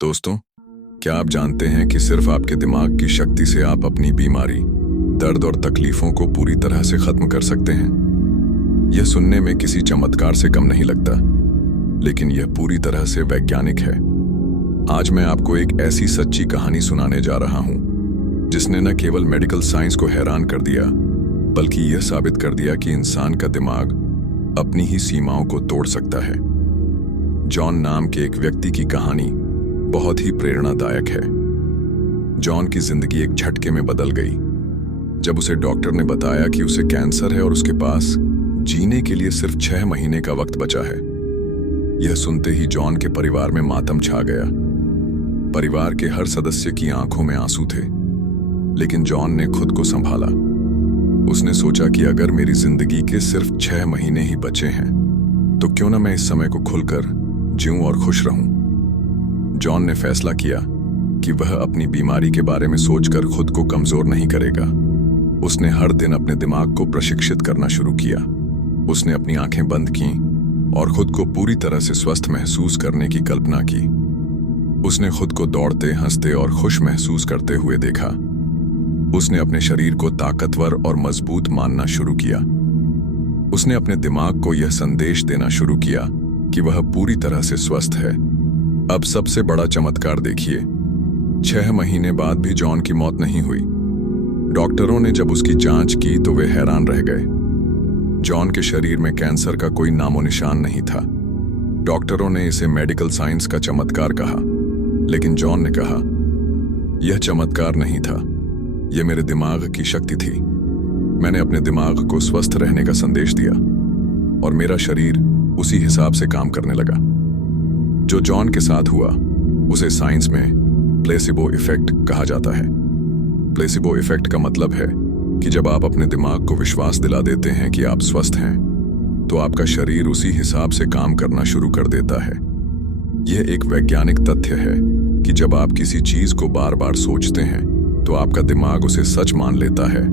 दोस्तों, क्या आप जानते हैं कि सिर्फ आपके दिमाग की शक्ति से आप अपनी बीमारी, दर्द और तकलीफों को पूरी तरह से खत्म कर सकते हैं? यह सुनने में किसी चमत्कार से कम नहीं लगता, लेकिन यह पूरी तरह से वैज्ञानिक है। आज मैं आपको एक ऐसी सच्ची कहानी सुनाने जा रहा हूं, जिसने न केवल मेडिकल साइंस को हैरान कर दिया, बल्कि यह साबित कर दिया कि इंसान का दिमाग अपनी ही सीमाओं को तोड़ सकता है। जॉन नाम के एक व्यक्ति की कहानी बहुत ही प्रेरणादायक है। जॉन की जिंदगी एक झटके में बदल गई जब उसे डॉक्टर ने बताया कि उसे कैंसर है और उसके पास जीने के लिए सिर्फ 6 महीने का वक्त बचा है। यह सुनते ही जॉन के परिवार में मातम छा गया। परिवार के हर सदस्य की आंखों में आंसू थे, लेकिन जॉन ने खुद को संभाला। उसने सोचा कि अगर मेरी जिंदगी के सिर्फ 6 महीने ही बचे हैं, तो क्यों ना मैं इस समय को खुलकर जीऊं और खुश रहूं। जॉन ने फैसला किया कि वह अपनी बीमारी के बारे में सोचकर खुद को कमजोर नहीं करेगा। उसने हर दिन अपने दिमाग को प्रशिक्षित करना शुरू किया। उसने अपनी आंखें बंद की और खुद को पूरी तरह से स्वस्थ महसूस करने की कल्पना की। उसने खुद को दौड़ते, हंसते और खुश महसूस करते हुए देखा। उसने अपने शरीर को ताकतवर और मजबूत मानना शुरू किया। उसने अपने दिमाग को यह संदेश देना शुरू किया कि वह पूरी तरह से स्वस्थ है। अब सबसे बड़ा चमत्कार देखिए, 6 महीने बाद भी जॉन की मौत नहीं हुई। डॉक्टरों ने जब उसकी जांच की तो वे हैरान रह गए। जॉन के शरीर में कैंसर का कोई नामो निशान नहीं था। डॉक्टरों ने इसे मेडिकल साइंस का चमत्कार कहा, लेकिन जॉन ने कहा, यह चमत्कार नहीं था, यह मेरे दिमाग की शक्ति थी। मैंने अपने दिमाग को स्वस्थ रहने का संदेश दिया और मेरा शरीर उसी हिसाब से काम करने लगा। जो जॉन के साथ हुआ उसे साइंस में प्लेसिबो इफेक्ट कहा जाता है। प्लेसिबो इफेक्ट का मतलब है कि जब आप अपने दिमाग को विश्वास दिला देते हैं कि आप स्वस्थ हैं, तो आपका शरीर उसी हिसाब से काम करना शुरू कर देता है। यह एक वैज्ञानिक तथ्य है कि जब आप किसी चीज को बार बार सोचते हैं, तो आपका दिमाग उसे सच मान लेता है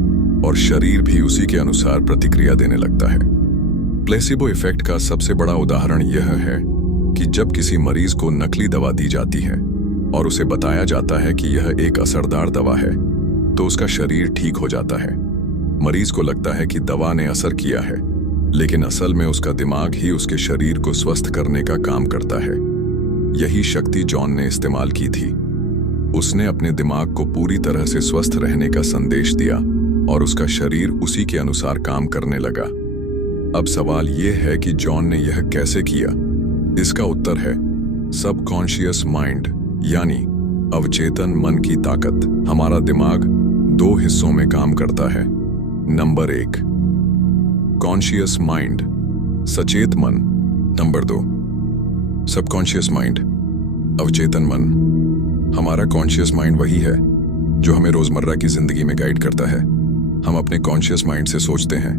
और शरीर भी उसी के अनुसार प्रतिक्रिया देने लगता है। प्लेसिबो इफेक्ट का सबसे बड़ा उदाहरण यह है कि जब किसी मरीज को नकली दवा दी जाती है और उसे बताया जाता है कि यह एक असरदार दवा है, तो उसका शरीर ठीक हो जाता है। मरीज को लगता है कि दवा ने असर किया है, लेकिन असल में उसका दिमाग ही उसके शरीर को स्वस्थ करने का काम करता है। यही शक्ति जॉन ने इस्तेमाल की थी। उसने अपने दिमाग को पूरी तरह से स्वस्थ रहने का संदेश दिया और उसका शरीर उसी के अनुसार काम करने लगा। अब सवाल यह है कि जॉन ने यह कैसे किया। इसका उत्तर है सबकॉन्शियस माइंड, यानी अवचेतन मन की ताकत। हमारा दिमाग 2 हिस्सों में काम करता है। नंबर 1, कॉन्शियस माइंड, सचेत मन। नंबर 2, सबकॉन्शियस माइंड, अवचेतन मन। हमारा कॉन्शियस माइंड वही है जो हमें रोजमर्रा की जिंदगी में गाइड करता है। हम अपने कॉन्शियस माइंड से सोचते हैं,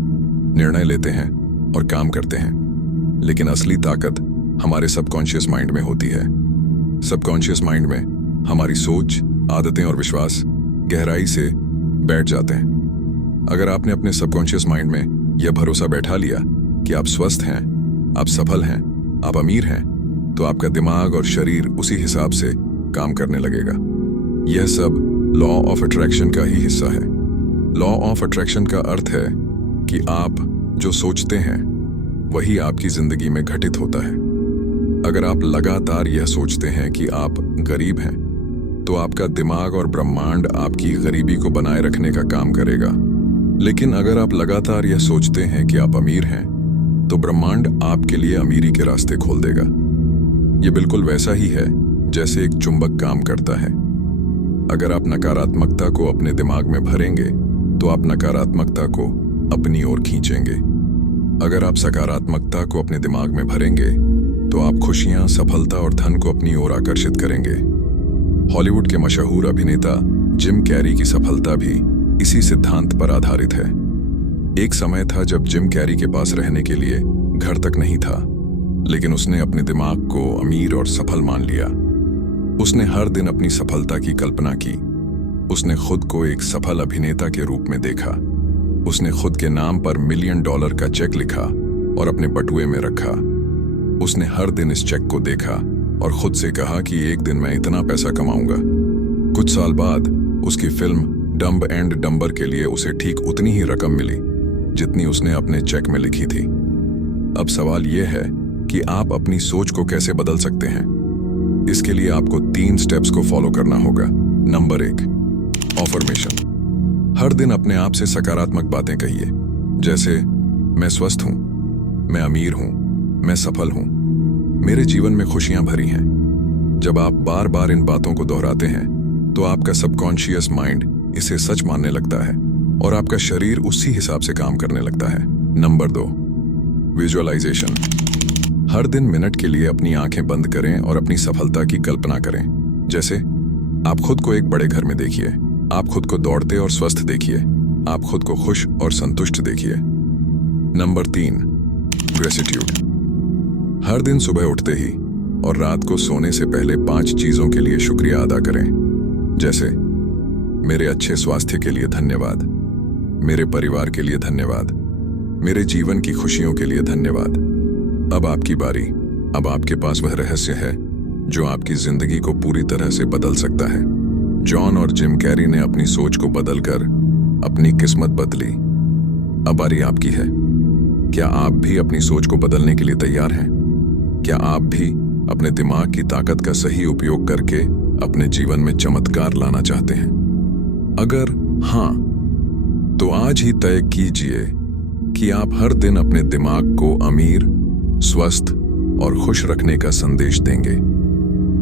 निर्णय लेते हैं और काम करते हैं, लेकिन असली ताकत हमारे सबकॉन्शियस माइंड में होती है। सबकॉन्शियस माइंड में हमारी सोच, आदतें और विश्वास गहराई से बैठ जाते हैं। अगर आपने अपने सबकॉन्शियस माइंड में यह भरोसा बैठा लिया कि आप स्वस्थ हैं, आप सफल हैं, आप अमीर हैं, तो आपका दिमाग और शरीर उसी हिसाब से काम करने लगेगा। यह सब लॉ ऑफ अट्रैक्शन का ही हिस्सा है। लॉ ऑफ अट्रैक्शन का अर्थ है कि आप जो सोचते हैं वही आपकी जिंदगी में घटित होता है। अगर आप लगातार यह सोचते हैं कि आप गरीब हैं, तो आपका दिमाग और ब्रह्मांड आपकी गरीबी को बनाए रखने का काम करेगा। लेकिन अगर आप लगातार यह सोचते हैं कि आप अमीर हैं, तो ब्रह्मांड आपके लिए अमीरी के रास्ते खोल देगा। यह बिल्कुल वैसा ही है जैसे एक चुंबक काम करता है। अगर आप नकारात्मकता को अपने दिमाग में भरेंगे, तो आप नकारात्मकता को अपनी ओर खींचेंगे। अगर आप सकारात्मकता को अपने दिमाग में भरेंगे, तो आप खुशियां, सफलता और धन को अपनी ओर आकर्षित करेंगे। हॉलीवुड के मशहूर अभिनेता जिम कैरी की सफलता भी इसी सिद्धांत पर आधारित है। एक समय था जब जिम कैरी के पास रहने के लिए घर तक नहीं था, लेकिन उसने अपने दिमाग को अमीर और सफल मान लिया। उसने हर दिन अपनी सफलता की कल्पना की। उसने खुद को एक सफल अभिनेता के रूप में देखा। उसने खुद के नाम पर $1 मिलियन का चेक लिखा और अपने बटुए में रखा। उसने हर दिन इस चेक को देखा और खुद से कहा कि एक दिन मैं इतना पैसा कमाऊंगा। कुछ साल बाद उसकी फिल्म डम्ब एंड डम्बर के लिए उसे ठीक उतनी ही रकम मिली जितनी उसने अपने चेक में लिखी थी। अब सवाल यह है कि आप अपनी सोच को कैसे बदल सकते हैं। इसके लिए आपको 3 स्टेप्स को फॉलो करना होगा। Number 1, affirmation. हर दिन अपने आप से सकारात्मक बातें कहिए, जैसे मैं स्वस्थ हूं, मैं अमीर हूं, मैं सफल हूं, मेरे जीवन में खुशियां भरी हैं। जब आप बार बार इन बातों को दोहराते हैं तो आपका सबकॉन्शियस माइंड इसे सच मानने लगता है और आपका शरीर उसी हिसाब से काम करने लगता है। Number 2, visualisation. हर दिन मिनट के लिए अपनी आंखें बंद करें और अपनी सफलता की कल्पना करें। जैसे आप खुद को एक बड़े घर में देखिए, आप खुद को दौड़ते और स्वस्थ देखिए, आप खुद को खुश और संतुष्ट देखिए। Number 3, gratitude. हर दिन सुबह उठते ही और रात को सोने से पहले 5 चीजों के लिए शुक्रिया अदा करें। जैसे मेरे अच्छे स्वास्थ्य के लिए धन्यवाद, मेरे परिवार के लिए धन्यवाद, मेरे जीवन की खुशियों के लिए धन्यवाद। अब आपकी बारी। अब आपके पास वह रहस्य है जो आपकी जिंदगी को पूरी तरह से बदल सकता है। जॉन और जिम कैरी ने अपनी सोच को बदलकर अपनी किस्मत बदली। अब बारी आपकी है। क्या आप भी अपनी सोच को बदलने के लिए तैयार हैं? क्या आप भी अपने दिमाग की ताकत का सही उपयोग करके अपने जीवन में चमत्कार लाना चाहते हैं? अगर हां, तो आज ही तय कीजिए कि आप हर दिन अपने दिमाग को अमीर, स्वस्थ और खुश रखने का संदेश देंगे,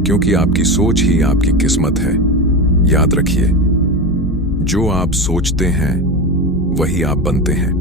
क्योंकि आपकी सोच ही आपकी किस्मत है। याद रखिए, जो आप सोचते हैं वही आप बनते हैं।